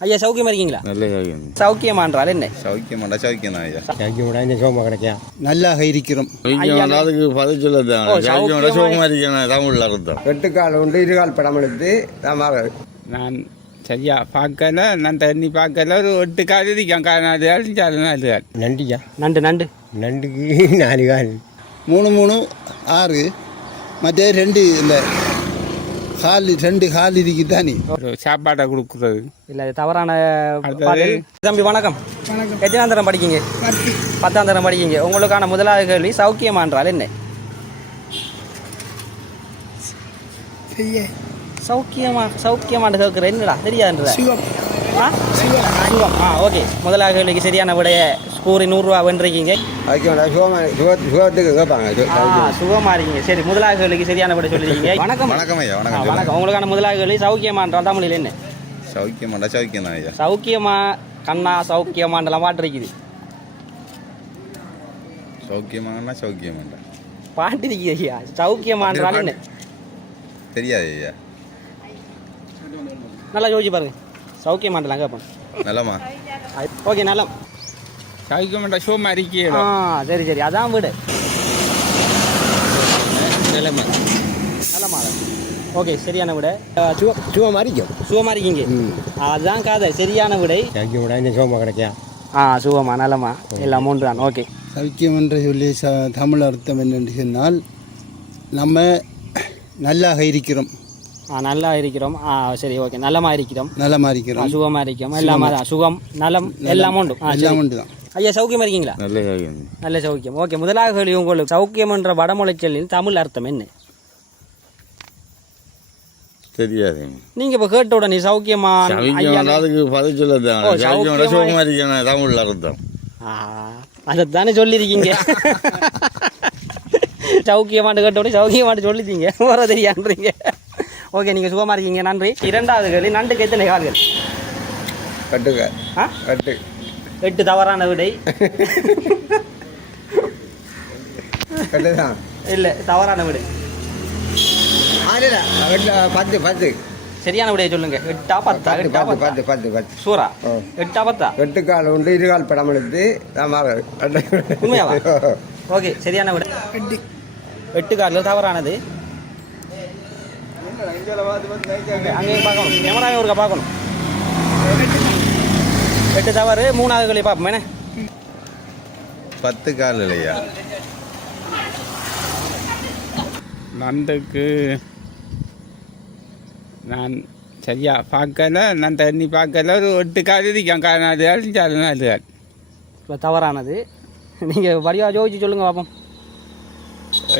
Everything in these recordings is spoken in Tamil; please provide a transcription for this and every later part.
ஐயா சௌக்கியமா இருக்கீங்களா? நல்ல சௌக்கியம். சௌக்கியமான்றால் என்ன? சௌக்கியமாண்டா சௌக்கியம் தான் ஐயா. சௌக்கியமாடா இந்த சோமா கிடைக்கா நல்லாக இருக்கிறோம். அதுக்கு பதில் சொல்லதான் சௌக்கியமாண்டா சோகமா இருக்கணும் தமிழ்ல அர்த்தம். வெட்டுக்கால் உண்டு இருகால் படம் எடுத்து நான் சரியா பார்க்கல, நான் தண்ணி பார்க்கல. ஒரு 8 கால் இருக்கேன், 4 கால் 4 கால். நண்டியா நண்டு நண்டு நண்டுக்கு 4 கால் 3 3 6 மற்ற 2 இந்த கால் 2 கால் இருக்குதானே. ஒரு சாப்பாடை கொடுக்குறது இல்லை தவறான பாடல். தம்பி வணக்கம். எத்தனாம் தரம் படிக்கீங்க? 10ஆம் தரம் படிக்கீங்க. உங்களுக்கான முதலாவது கேள்வி சௌக்கியமான்றால் என்ன? சௌக்கியமான்னு கேட்குற என்னடா தெரியாதுன்றா? ஓகே, முதலாவது கேள்விக்கு சரியான விடைய ஸ்கூரி 100 ரூபா வென்றிருக்கீங்க. சுகத்துக்கு கேட்பாங்க. சுகமா இருக்கீங்க. சரி, முதலாவது கேள்விக்கு சரியான விட சொல்லிருக்கீங்க. வணக்கம். வணக்கம் ஐயா. வணக்கம். வணக்கம். உங்களுக்கான முதலாவது கேள்வி சௌக்கியமான்றால் தமிழில் என்ன? சௌக்கியமாண்டா சௌக்கியம் தான் ஐயா. சௌக்கியமா கண்ணா சௌக்கியமாண்டெல்லாம் பாட்டு இருக்குது. சௌக்கியமானா சௌக்கியமாண்டா பாட்டு இருக்குது ஐயா. சௌக்கியமான்றால் என்ன தெரியாது ஐயா. நல்லா யோசிச்சு பாருங்க. சௌக்கியமாண்டலாம் கேட்போம். நலமா? ஓகே, நலம். சௌக்கியமாண்டா சோமா இருக்கே. சரி சரி, அதான் வீடு. நிலமா? நலமா? ஓகே, சரியான விட. சுகமா இருக்கும். சுகமா இருக்கீங்க. அதுதான் காதை சரியான விடை. சௌக்கியமாடா இந்த சோமா கிடைக்கா. சுகமா நலமா எல்லாம் 3 தான். ஓகே, சௌக்கியம் என்று சொல்லி தமிழ் அர்த்தம் என்னென்று சொன்னால் நம்ம நல்லாக இருக்கிறோம். நல்லா இருக்கிறோம். சரி, ஓகே. நலமா இருக்கிறோம். நலமா இருக்கிறோம். சுகமா இருக்கும். எல்லாமே தான். சுகம் நலம் எல்லாம் உண்டு. எல்லாம் உண்டு தான். ஐயா சௌக்கியமா இருக்கீங்களா? நல்ல சௌக்கியம். நல்ல சௌக்கியம். ஓகே, முதலாக கேள்வி உங்களுக்கு சௌக்கியம் என்ற வடமொழி சொல்லின் தமிழ் அர்த்தம் என்ன? தெரியாது. நீங்க இப்ப கேட்ட உடனே சௌக்கியமா அதுக்கு பதில் சொல்லதான் சௌக்கியமாண்டா சோகமா இருக்கணும் தமிழ்ல அர்த்தம். அதைத்தானே சொல்லியிருக்கீங்க. சௌக்கியமாட்டு கேட்ட உடனே சௌக்கியமாட்டு சொல்லிட்டீங்க. வர தெரியான்றீங்க. ஓகே, நீங்க சுகமா இருக்கீங்க. நன்றி. இரண்டாவது கேள்வி நண்டுக்கு எத்தனை கால்கள்? கட்டுக்க கட்டு 8 தவறான விடை. கட்டுதான் இல்ல, தவறான விடை. 10 சரியான விடையை சொல்லுங்க. 8 10 10 சூரா 8 10 வெட்டுக்கால் உண்டு இருகால் படம் எடுத்து உண்மையாவா? ஓகே, சரியான விடை 8 கால்கள் தவறானது. அங்கே பார்க்கணும், கேமராவை ஒருக்கா பார்க்கணும். 8 தவறு. 3வது கேள்வி பார்ப்போம். என்ன 10 கால் இல்லையா? நண்டுக்கு நான் சரியா பார்க்கல, நான் தண்ணி பார்க்கல. ஒரு 8 கால் இருக்கேன், 4 கால் 4 கால். இப்போ தவறானது. நீங்கள் வடிவா ஜோதிச்சு சொல்லுங்கள் பார்ப்போம்.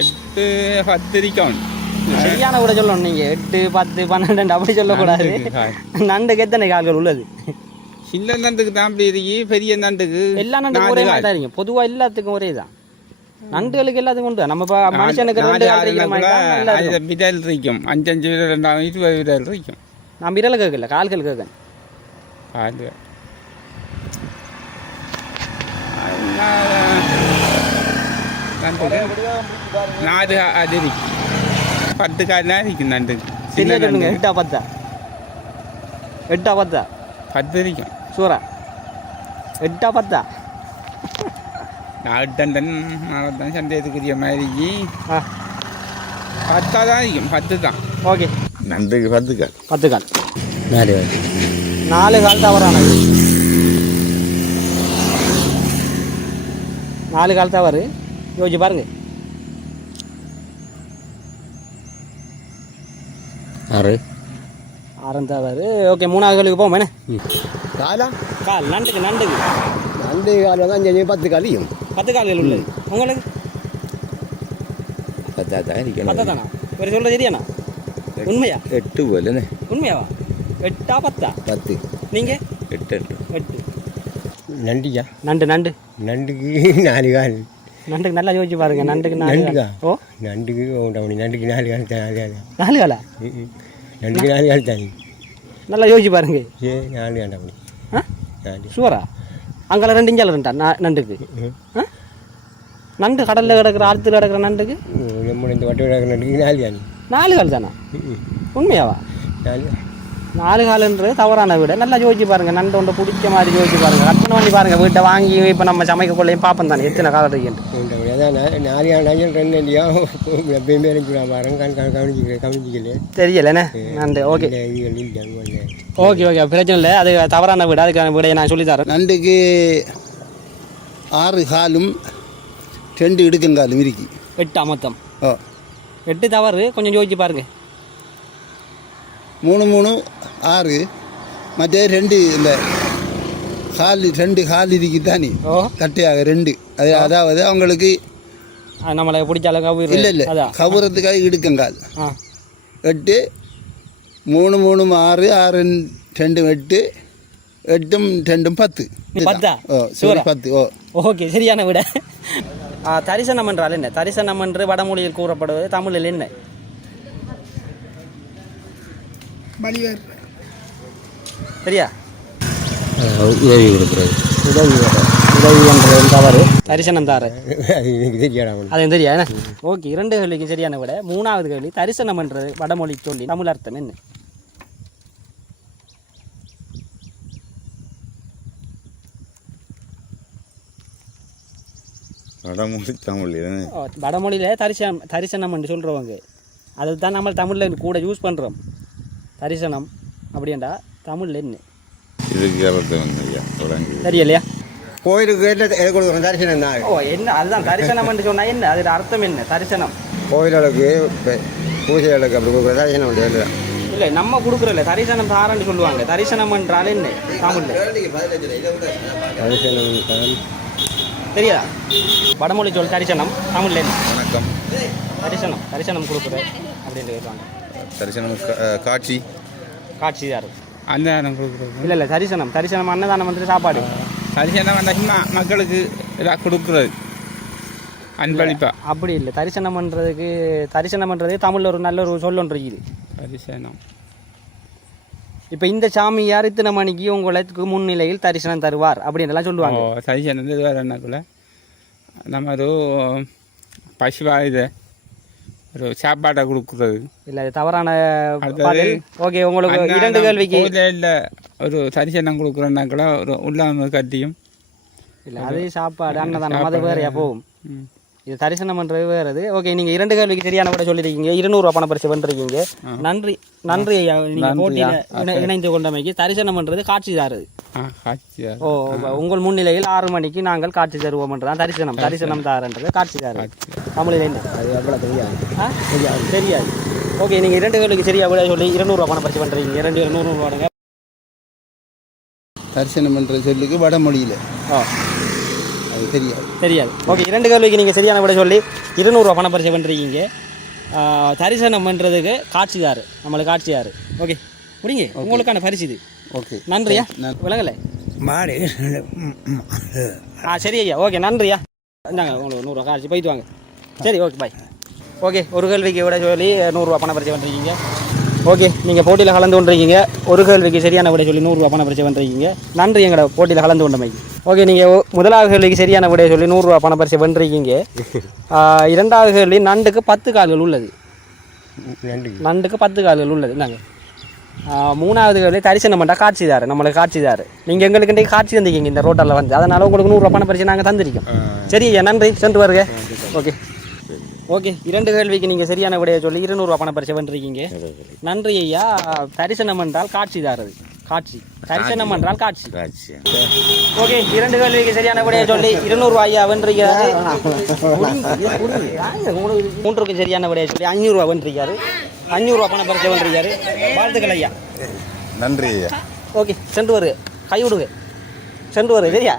8 10 இருக்கணும். சரியான விட சொல்லணும். நீங்கள் 8 10 12 அப்படி சொல்லக்கூடாது. நண்டுக்கு எத்தனை கால்கள் உள்ளது? சின்ன நண்டுக்கு தான் அப்படி இருக்கு, பெரிய நண்டுக்கு எல்லா நண்டுக்கும் ஒரே மாதிரி தான் இருக்கு. பொதுவாக எல்லாத்துக்கும் ஒரே தான். நண்டுகளுக்கு எல்லாத்துக்கும் உண்டு. நம்ம இப்போ மனுஷனுக்கு 2 கால் இருக்கிற மாதிரி தான். விரல் இருக்கும், 5 விரல் 20 விரல் இருக்கும். நான் விரல் கேட்கல, கால்கள் கேட்கேன். கால் 4 அது இருக்கு. 10 கால் இருக்கு நண்டுக்கு. சின்ன சொல்லுங்க. 8 10 8 10 10 இருக்கும். சூரா 8 10 நான் தான் சந்தேகத்துக்குரிய மாதிரி 10 தான் இருக்கும். 10 தான். ஓகே, நண்டுக்கு 10 கால். 10 கால் 4 கால் தவறானது. 4 கால் தவறு. யோசிச்சு பாருங்க. 6 தவறு. ஓகே, 3வது கேள்விக்கு போவோம். என்ன காலா கால் நண்டுக்கு நண்டு கால் தான் 10 காலியும் 10 கால்கள் உள்ளது. உங்களுக்கு 10 தான் இருக்கணும். 10 தானா? ஒரு சொல்கிறது சரியாண்ணா? உண்மையா? 8 போலண்ணே. உண்மையாவா? 8 10 நீங்கள் 8 8 நண்டியா நண்டு நண்டுக்கு 4 கால். நண்டுக்கு நல்லா யோசிச்சு பாருங்க. நண்டுக்கு 4 கால். ஓ, நண்டுக்கு நண்டுக்கு 4 கால் 4 காலா? நண்டுக்கு 4 கால் தானே. நல்லா யோசிச்சு பாருங்க. 4 கால் அப்படி. சுவரா அங்கே 2 இஞ்சால இருந்தா நண்டுக்கு. நண்டு கடலில் கிடக்கிற ஆற்றுல கிடக்கிற நண்டுக்கு இந்த வட்டி கிடக்கிற நண்டுக்கு 4 கால். 4 கால் தானா? உண்மையாவா? 4 4 காலுன்றது தவறான வீடு. நல்லா யோசிச்சு பாருங்கள், நண்டு ஒன்று பிடிச்ச மாதிரி யோசிச்சு பாருங்கள். கற்பனை பண்ணி பாருங்கள், வீட்டை வாங்கி இப்போ நம்ம சமைக்கக்குள்ளையும் பார்ப்போம் தானே எத்தனை காலம் இருக்குன்ட்டு. அதான் 4 ஆண்டாச்சும் 2 இல்லையா எப்பயுமே இருந்துச்சுடா பாருங்க கவனிச்சிக்கல தெரியலண்ணே. நன்றி. ஓகே ஓகே ஓகே, பிரச்சனை இல்லை. அது தவறான வீடு, அதுக்கான வீடையை நான் சொல்லி தரேன். நண்டுக்கு 6 காலும் 2 இடுக்கங்காலும் இருக்கு. 8 மொத்தம். ஓ 8 தவறு, கொஞ்சம் யோசிச்சு பாருங்கள். 3 3 6 மற்ற 2 இல்லை கால் 2 கால் இருக்கு தானே ஓ கட்டையாக 2. அதாவது அவங்களுக்கு நம்மளை பிடிச்சாலும் கவுரு இல்லை இல்லை கவுறதுக்காக இடுக்கங்கால். 8 3 3 6 6 2 8 8 2 10. 10. ஓ சரி 10. ஓ ஓகே, சரியான விட. தரிசனம் என்றால் என்ன? தரிசனம் என்று வடமொழியில் கூறப்படுவது தமிழில் என்ன? சரியா? உதவி கொடுக்குறது. உதவி என்ற தவறு. தரிசனம் தார தெரியாடா அது தெரியா? ஓகே, 2 கேள்விக்கு சரியான விட. 3வது கேள்வி, தரிசனம் என்றது வடமொழி சொல்லி தமிழ் அர்த்தம் என்ன? வடமொழி தமிழ் வடமொழியில் தரிசனம் என்று சொல்கிறவங்க அதை தான் நம்ம தமிழில் கூட யூஸ் பண்ணுறோம். தரிசனம் அப்படின்டா தமிழில் என்ன? இதுக்கு அர்த்தம் தெரியலையா? கோயிலுக்கு எது கொடுக்குறோம் தரிசனம் தான். ஓ என்ன, அதுதான் தரிசனம் என்று சொன்னால் என்ன, அது அர்த்தம் என்ன? தரிசனம் கோயிலுக்கு பூஜைகளுக்கு அப்படி கொடுக்குற தரிசனம் இல்லை. இல்லை, நம்ம கொடுக்குறோம்ல, தரிசனம் தாரன்னு சொல்லுவாங்க. தரிசனம் என்றால் என்ன தமிழில்? தரிசனம் தெரியா? வடமொழி சொல் தரிசனம், தமிழில் என்ன? வணக்கம். தரிசனம் கொடுக்குற அப்படின்ட்டு சொல்லுவாங்க. தரிசனம் காட்சி. காட்சி தான் இருக்கு. அன்னதானம் கொடுக்குறது. இல்லை தரிசனம் அன்னதானம் வந்துட்டு சாப்பாடு. தரிசனம் வந்தாச்சுமா மக்களுக்கு இதாக கொடுக்குறது அன்பளிப்பா. அப்படி இல்லை, தரிசனம்ன்றதே தமிழில் ஒரு நல்ல ஒரு சொல் ஒன்று இருக்குது. தரிசனம் இப்போ இந்த சாமியார் இத்தனை மணிக்கு உங்களுக்கு முன்னிலையில் தரிசனம் தருவார் அப்படின்றலாம் சொல்லுவாங்க. தரிசனம் இது வேறு என்னக்குள்ள நம்ம ஒரு பசுவா இது ஒரு சாப்பாட்டை கொடுக்குறது. இல்லை, அது தவறான பாடல். ஓகே, உங்களுக்கு 2 கேள்விக்கு இல்லை ஒரு தரிசனம் கொடுக்குறோன்னாக்குள்ள ஒரு உள்ளாம கட்டியும் இல்லை, அது சாப்பாடு அன்னதானம் அது வேறையா போகும். இது தரிசனம்ன்றது வேறு. ஓகே, நீங்கள் 2 கேள்விக்கு சரியான கூட சொல்லியிருக்கீங்க. 200 ரூபா பண பரிசு பண்ணிருக்கீங்க. நன்றி ஐயா, நீங்கள் போட்டியில் இணைந்து கொண்டமைக்கு. தரிசனம்ன்றது காட்சி தாருது. ஓ, உங்கள் முன்னிலையில் 6 மணிக்கு நாங்கள் காட்சி தருவோம் என்றதான் தரிசனம் தாருன்றது காட்சி தாரு. தமிழில் என்ன? அது எவ்வளோ தெரியாது. தெரியாது. ஓகே, நீங்கள் 2 கேள்விக்கு சரியா விட சொல்லி 200 ரூபா பண பரிசு பண்ணுறீங்க. 200 ரூபாங்க. தரிசனம் என்ற சொல்லுக்கு வடமொழியில் அது தெரியாது. ஓகே, 2 கேள்விக்கு நீங்கள் சரியான விட சொல்லி 200 ரூபா பண பரிசு பண்ணுறீங்க. தரிசனம் பண்ணுறதுக்கு காட்சிதார், நம்மளுக்கு காட்சியார். ஓகே, முடிங்க, உங்களுக்கான பரிசு இது. ஓகே, நன்றியா. விளங்கலை மாடு. சரி ஐயா. ஓகே, நன்றியா. இந்தாங்க உங்களுக்கு 100 ரூபா காட்சி, போயிட்டு வாங்க. சரி, ஓகே, பாய். ஓகே, ஒரு கேள்விக்கு விட சொல்லி 100 ரூபா பண பரிசு பண்ணுறீங்க. ஓகே, நீங்கள் போட்டியில் கலந்து கொண்டிருக்கீங்க. ஒரு கேள்விக்கு சரியான விட சொல்லி 100 ரூபா பண பரிசு பண்ணுறீங்க. நன்றி எங்களோட போட்டியில் கலந்து கொண்டமைக்கு. ஓகே, நீங்கள் முதலாவது கேள்விக்கு சரியான விட சொல்லி 100 ரூபா பண பரிசு பண்ணுறீங்க. 2வது கேள்வி, நண்டுக்கு 10 கால்கள் உள்ளது. நண்டுக்கு 10 கால்கள் உள்ளது. இந்தாங்க. 3வது கேள்வி, தரிசனம் பண்ணால் காட்சிதார், நம்மளுக்கு காட்சிதார். நீங்கள் எங்களுக்கு இன்றைக்கு காட்சி தந்திருக்கீங்க இந்த ரோட்டரில் வந்து, அதனால் உங்களுக்கு 100 ரூபா பண பரிசு நாங்கள் தந்திருக்கோம். சரி ஐயா, நன்றி, சென்று வருங்க. ஓகே, 2 கேள்விக்கு நீங்கள் சரியான விடையை சொல்லி 200 ரூபா பண பரிசு பண்ணிருக்கீங்க. நன்றி ஐயா. தரிசனம் என்றால் காட்சிதார், காட்சி. தரிசனம் என்றால் காட்சி. ஓகே, 2 கேள்விக்கு சரியான விடையை சொல்லி 200 ரூபா ஐயா வென்றிருக்கிறாரு. 3க்கும் சரியான விடையை சொல்லி 500 ரூபா வென்றிருக்காரு. 500 ரூபா பண பரிசு வென்றிருக்காரு. வாழ்த்துக்கள் ஐயா. நன்றி ஐயா. ஓகே, சென்று வருங்க, கை விடுங்க, சென்று வருங்க. சரியா?